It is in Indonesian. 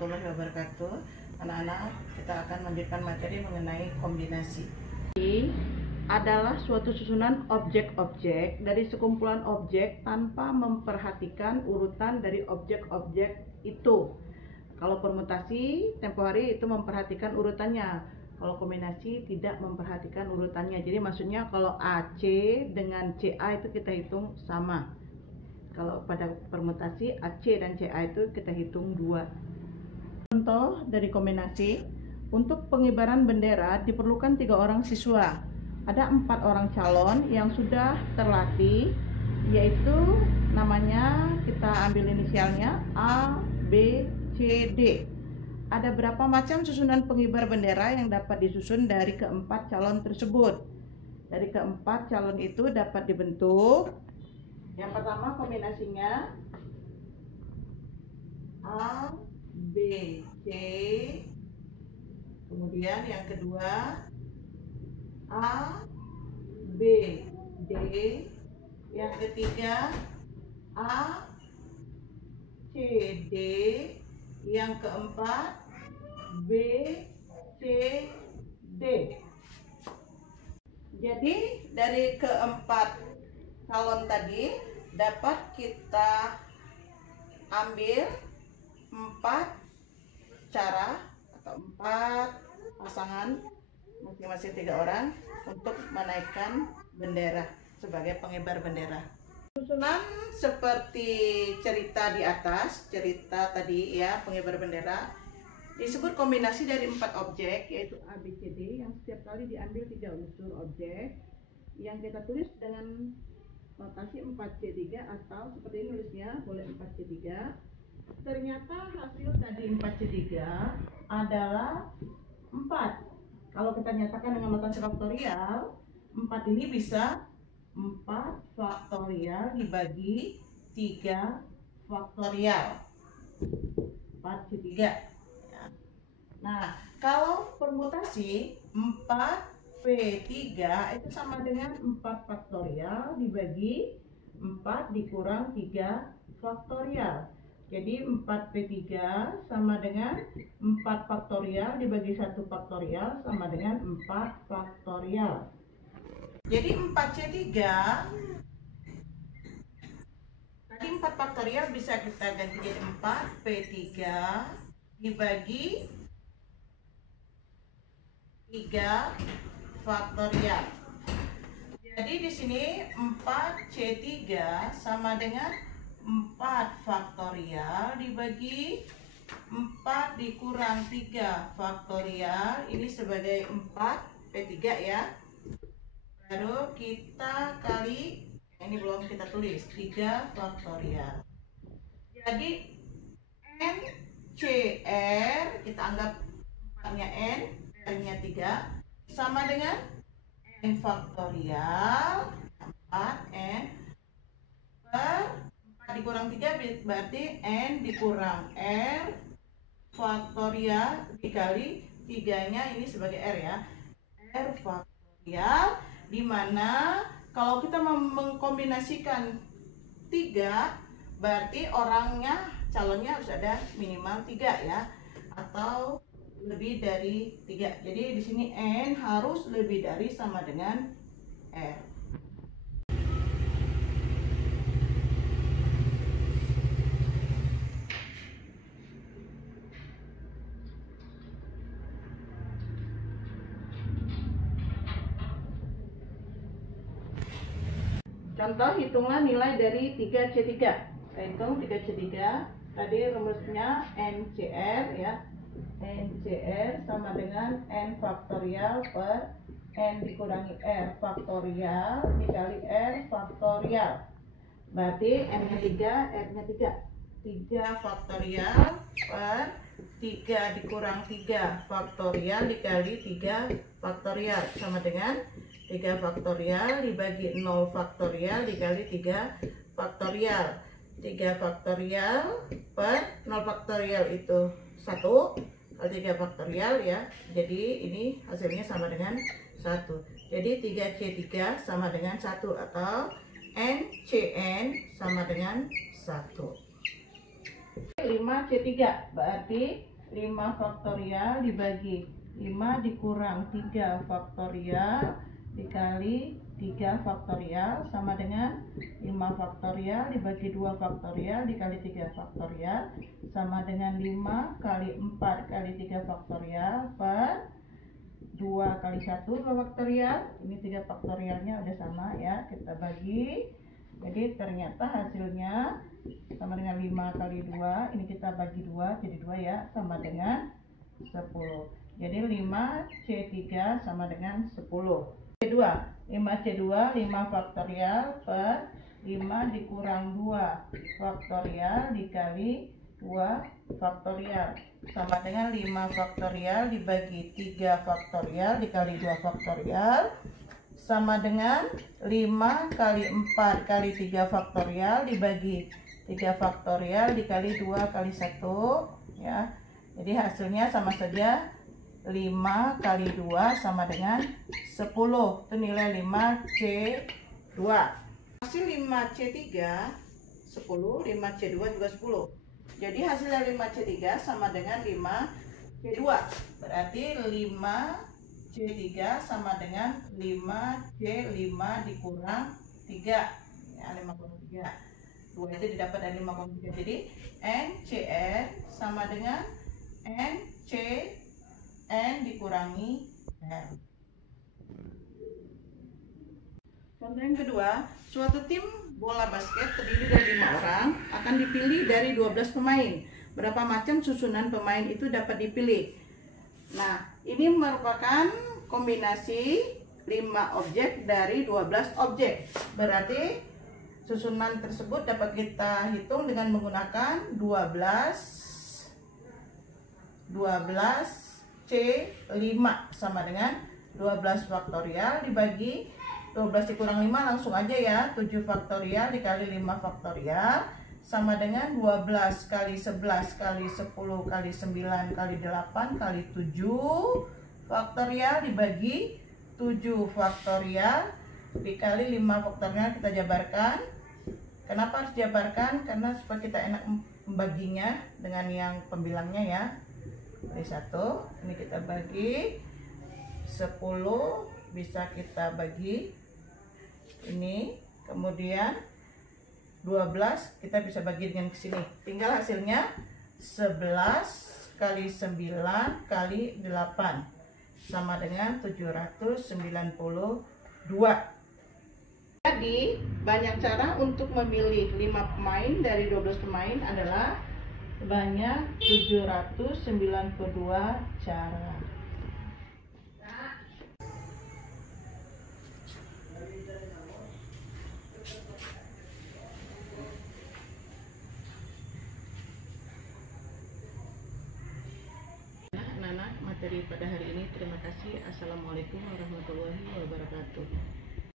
warahmatullahi wabarakatuh. Anak-anak, kita akan melanjutkan materi mengenai kombinasi. Ini adalah suatu susunan objek-objek dari sekumpulan objek tanpa memperhatikan urutan dari objek-objek itu. Kalau permutasi, tempo hari itu memperhatikan urutannya. Kalau kombinasi tidak memperhatikan urutannya. Jadi maksudnya kalau AC dengan CA itu kita hitung sama. Kalau pada permutasi AC dan CA itu kita hitung 2. Contoh dari kombinasi, untuk pengibaran bendera diperlukan 3 orang siswa. Ada 4 orang calon yang sudah terlatih, yaitu namanya kita ambil inisialnya A, B, C, D. Ada berapa macam susunan pengibar bendera yang dapat disusun dari keempat calon tersebut? Dari keempat calon itu dapat dibentuk. Yang pertama kombinasinya A, B, C. Kemudian yang kedua A, B, D. Yang ketiga A, C, D. Yang keempat B, C, D. Jadi dari keempat calon tadi dapat kita ambil 4 cara atau 4 pasangan masing-masing 3 orang untuk menaikkan bendera sebagai pengibar bendera. Susunan seperti cerita di atas, cerita tadi ya, pengibar bendera disebut kombinasi dari 4 objek, yaitu A, B, C, D, yang setiap kali diambil 3 unsur objek yang kita tulis dengan notasi 4C3 atau seperti ini nulisnya boleh 4C3. Ternyata hasil tadi 4C3 adalah 4. Kalau kita nyatakan dengan notasi faktorial, 4 ini bisa 4 faktorial dibagi 3 faktorial 4C3 ya. Nah, kalau permutasi 4P3 itu sama dengan 4 faktorial dibagi 4 dikurang 3 faktorial. Jadi 4P3 sama dengan 4 faktorial dibagi 1 faktorial sama dengan 4 faktorial. Jadi 4C3 tadi 4 faktorial bisa kita ganti jadi 4P3 dibagi 3 faktorial. Jadi di sini 4C3 sama dengan 4 faktorial dibagi 4 dikurang 3 faktorial. Ini sebagai 4P3 ya. Baru kita kali, ini belum kita tulis, 3 faktorial. Jadi NCR, kita anggap 4-nya N, R-nya 3, sama dengan N faktorial 4N per 4 dikurang 3 berarti N dikurang R faktorial dikali 3-nya ini sebagai R ya, R faktorial, dimana kalau kita mengkombinasikan 3 berarti orangnya, calonnya harus ada minimal 3 ya, atau lebih dari 3. Jadi di sini N harus lebih dari sama dengan R. Contoh, hitunglah nilai dari 3C3. Kita hitung 3C3. Tadi rumusnya NCR ya. NCR sama dengan N faktorial per N dikurangi R faktorial dikali R faktorial. Berarti N-nya 3, R-nya 3. 3 faktorial per 3 dikurang 3 faktorial dikali 3 faktorial sama dengan 3 faktorial dibagi 0 faktorial dikali 3 faktorial. 3 faktorial per 0 faktorial itu 1 kali 3 faktorial ya. Jadi ini hasilnya sama dengan 1. Jadi 3C3 sama dengan 1 atau NCN sama dengan 1. 5C3 berarti 5 faktorial dibagi 5 dikurang 3 faktorial dikali 3 faktorial sama dengan 5 faktorial dibagi 2 faktorial dikali 3 faktorial sama dengan 5 kali 4 kali 3 faktorial per 2 kali 1 2 faktorial. Ini 3 faktorialnya udah sama ya, kita bagi. Jadi ternyata hasilnya sama dengan 5 kali 2, ini kita bagi 2 jadi 2 ya, sama dengan 10. Jadi 5C3 sama dengan 10. C2, 5C2 5 faktorial per 5 dikurang 2 faktorial dikali 2 faktorial sama dengan 5 faktorial dibagi 3 faktorial dikali 2 faktorial sama dengan 5 kali 4 kali 3 faktorial dibagi 3 faktorial dikali 2 kali 1 ya. Jadi hasilnya sama saja, 5 kali 2 sama dengan 10. Itu nilai 5C2. Hasil 5C3 10, 5C2 juga 10. Jadi hasilnya 5C3 sama dengan 5C2. Berarti 5C3 sama dengan 5C5 dikurang 3 ya, 5 kurang 3 2 itu didapat dari 5 kurang 3. Jadi NCN sama dengan N dikurangi N. Contoh yang kedua, suatu tim bola basket terdiri dari 5 orang akan dipilih dari 12 pemain. Berapa macam susunan pemain itu dapat dipilih? Nah, ini merupakan kombinasi 5 objek dari 12 objek. Berarti susunan tersebut dapat kita hitung dengan menggunakan 12C5 sama dengan 12 faktorial dibagi 12 dikurang 5 langsung aja ya, 7 faktorial dikali 5 faktorial sama dengan 12 kali 11 kali 10 kali 9 kali 8 kali 7 faktorial dibagi 7 faktorial dikali 5 faktorial. Kita jabarkan. Kenapa harus jabarkan? Karena supaya kita enak membaginya dengan yang pembilangnya ya. Dari 1 ini kita bagi 10, bisa kita bagi ini, kemudian 12 kita bisa bagi dengan kesini. Tinggal hasilnya 11 kali 9 kali 8 sama dengan 792. Jadi banyak cara untuk memilih 5 pemain dari 12 pemain adalah banyak 792 cara. Anak-anak, materi pada hari ini terima kasih. Assalamualaikum warahmatullahi wabarakatuh.